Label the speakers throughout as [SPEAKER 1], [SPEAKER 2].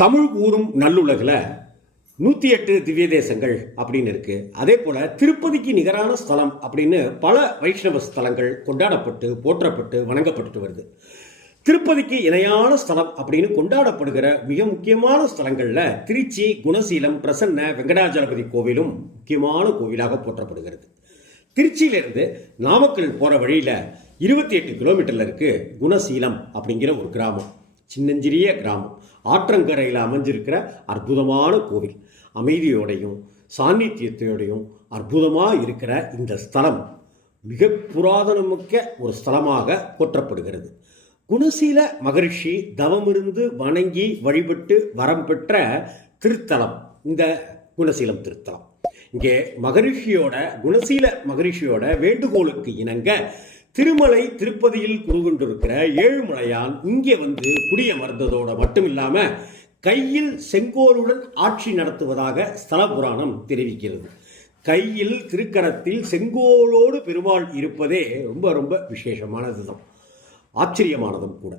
[SPEAKER 1] தமிழ் கூறும் நல்லுலகில் நூற்றி எட்டு திவ்ய தேசங்கள் அப்படின்னு இருக்குது அதே போல் திருப்பதிக்கு நிகரான ஸ்தலம் அப்படின்னு பல வைஷ்ணவ ஸ்தலங்கள் கொண்டாடப்பட்டு போற்றப்பட்டு வணங்கப்பட்டு வருது. திருப்பதிக்கு இணையான ஸ்தலம் அப்படின்னு கொண்டாடப்படுகிற மிக முக்கியமான ஸ்தலங்களில் திருச்சி குணசீலம் பிரசன்ன வெங்கடாஜலபதி கோவிலும் முக்கியமான கோவிலாக போற்றப்படுகிறது. திருச்சியிலிருந்து நாமக்கல் போகிற வழியில் இருபத்தி எட்டு கிலோமீட்டரில் இருக்குது குணசீலம் அப்படிங்கிற ஒரு கிராமம். சின்னஞ்சிறிய கிராமம். ஆற்றங்கரையில் அமைஞ்சிருக்கிற அற்புதமான கோவில். அமைதியோடையும் சாநித்தியத்தோடையும் அற்புதமாக இருக்கிற இந்த ஸ்தலம் மிக புராதனமிக்க ஒரு ஸ்தலமாக போற்றப்படுகிறது. குணசீல மகரிஷி தவமிருந்து வணங்கி வழிபட்டு வரம் பெற்ற திருத்தலம் இந்த குணசீலம் திருத்தலம். இங்கே மகரிஷியோட குணசீல மகரிஷியோட வேண்டுகோளுக்கு இணங்க திருமலை திருப்பதியில் குறுகொண்டிருக்கிற ஏழுமலையான் இங்கே வந்து குடியமர்ந்ததோட மட்டும் இல்லாம கையில் செங்கோலுடன் ஆட்சி நடத்துவதாக ஸ்தல புராணம் தெரிவிக்கிறது. கையில் திருக்கரத்தில் செங்கோலோடு பெருமாள் இருப்பதே ரொம்ப ரொம்ப விசேஷமானதுதான். ஆச்சரியமானதும் கூட.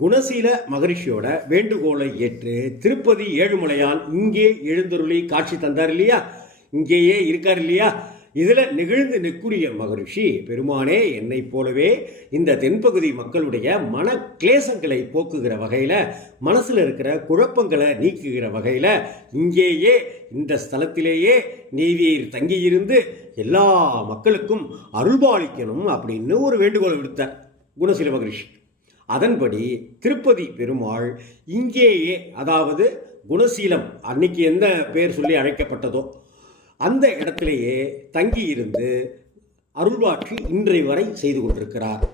[SPEAKER 1] குணசீல மகரிஷியோட வேண்டுகோளை ஏற்று திருப்பதி ஏழுமலையான் இங்கே எழுந்தருளி காட்சி தந்தார் இல்லையா? இங்கேயே இருக்கார் இல்லையா? இதில் நெகிழ்ந்து நிற்குரிய மகரிஷி பெருமானே என்னைப் போலவே இந்த தென்பகுதி மக்களுடைய மன கிளேசங்களை போக்குகிற வகையில் மனசில் இருக்கிற குழப்பங்களை நீக்குகிற வகையில் இங்கேயே இந்த ஸ்தலத்திலேயே நீவீர் தங்கியிருந்து எல்லா மக்களுக்கும் அருள்பாலிக்கணும் அப்படின்னு ஒரு வேண்டுகோள் விடுத்தார் குணசீல மகரிஷி. அதன்படி திருப்பதி பெருமாள் இங்கேயே அதாவது குணசீலம் அன்னைக்கு எந்த பேர் சொல்லி அழைக்கப்பட்டதோ அந்த இடத்திலேயே தங்கியிருந்து அருள்வாட்சி இன்றை வரை செய்து கொண்டிருக்கிறார்.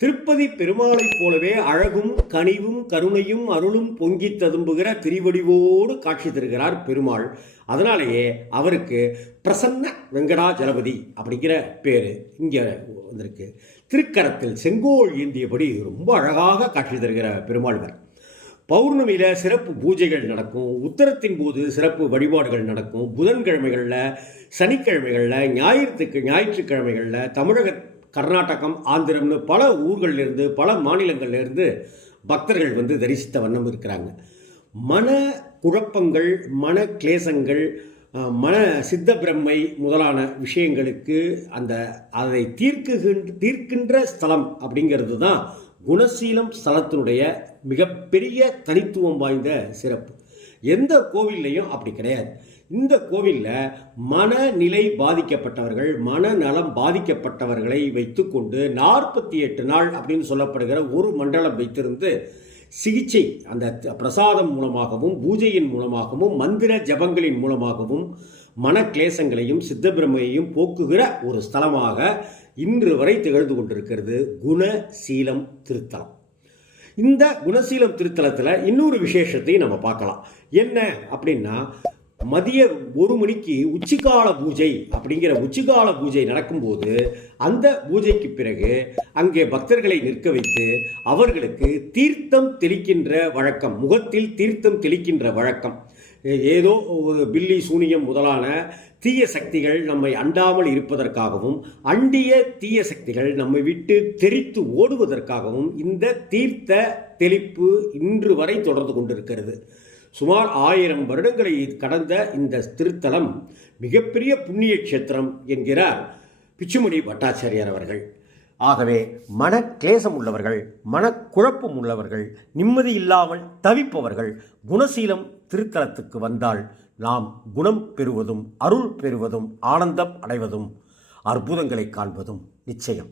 [SPEAKER 1] திருப்பதி பெருமாளைப் போலவே அழகும் கனிவும் கருணையும் அருளும் பொங்கி ததும்புகிற திருவடிவோடு காட்சி தருகிறார் பெருமாள். அதனாலேயே அவருக்கு பிரசன்ன வெங்கடாஜலபதி அப்படிங்கிற பேர் இங்கே வந்திருக்கு. திருக்கரத்தில் செங்கோல் ஏந்தியபடி ரொம்ப அழகாக காட்சி தருகிற பெருமாள்வர். பௌர்ணமியில் சிறப்பு பூஜைகள் நடக்கும். உத்தரத்தின் போது சிறப்பு வழிபாடுகள் நடக்கும். புதன்கிழமைகளில் சனிக்கிழமைகளில் ஞாயிற்றுக்கு ஞாயிற்றுக்கிழமைகளில் தமிழக கர்நாடகம் ஆந்திரம்னு பல ஊர்களிலிருந்து பல மாநிலங்கள்லேருந்து பக்தர்கள் வந்து தரிசித்த வண்ணம் இருக்கிறாங்க. மன குழப்பங்கள் மன கிளேசங்கள் மன சித்த பிரம்மை முதலான விஷயங்களுக்கு அந்த அதை தீர்க்குகின்ற தீர்க்கின்ற ஸ்தலம் அப்படிங்கிறது தான் குணசீலம் ஸ்தலத்தினுடைய மிகப்பெரிய தனித்துவம் வாய்ந்த சிறப்பு. எந்த கோவில்லையும் அப்படி கிடையாது. இந்த கோவிலில் மனநிலை பாதிக்கப்பட்டவர்கள் மனநலம் பாதிக்கப்பட்டவர்களை வைத்துக்கொண்டு நாற்பத்தி எட்டு நாள் அப்படின்னு சொல்லப்படுகிற ஒரு மண்டலம் வைத்திருந்து சிகிச்சை அந்த பிரசாதம் மூலமாகவும் பூஜையின் மூலமாகவும் மந்திர ஜபங்களின் மூலமாகவும் மனக்லேசங்களையும் சித்தபிரமையையும் போக்குகிற ஒரு ஸ்தலமாக இன்று வரை திகழ்ந்து கொண்டிருக்கிறது குணசீலம் திருத்தலம். இந்த குணசீலம் திருத்தலத்தில் இன்னொரு விசேஷத்தையும் நம்ம பார்க்கலாம். என்ன அப்படின்னா மதிய ஒரு மணிக்கு உச்சிகால பூஜை அப்படிங்கிற உச்சிகால பூஜை நடக்கும்போது அந்த பூஜைக்கு பிறகு அங்கே பக்தர்களை நிற்க வைத்து அவர்களுக்கு தீர்த்தம் தெளிக்கின்ற வழக்கம் முகத்தில் தீர்த்தம் தெளிக்கின்ற வழக்கம். ஏதோ ஒரு பில்லி சூனியம் முதலான தீய சக்திகள் நம்மை அண்டாமல் இருப்பதற்காகவும் அண்டிய தீய சக்திகள் நம்மை விட்டு தெரித்து ஓடுவதற்காகவும் இந்த தீர்த்த தெளிப்பு இன்று வரை தொடர்ந்து கொண்டிருக்கிறது. சுமார் ஆயிரம் வருடங்களை கடந்த இந்த திருத்தலம் மிகப்பெரிய புண்ணிய கஷேத்திரம் என்கிறார் பிச்சுமணி பட்டாச்சாரியார் அவர்கள். ஆகவே மன உள்ளவர்கள் மனக்குழப்பம் உள்ளவர்கள் நிம்மதி இல்லாமல் தவிப்பவர்கள் குணசீலம் திருத்தலத்துக்கு வந்தால் நாம் குணம் பெறுவதும் அருள் பெறுவதும் ஆனந்தம் அடைவதும் அற்புதங்களை காண்பதும் நிச்சயம்.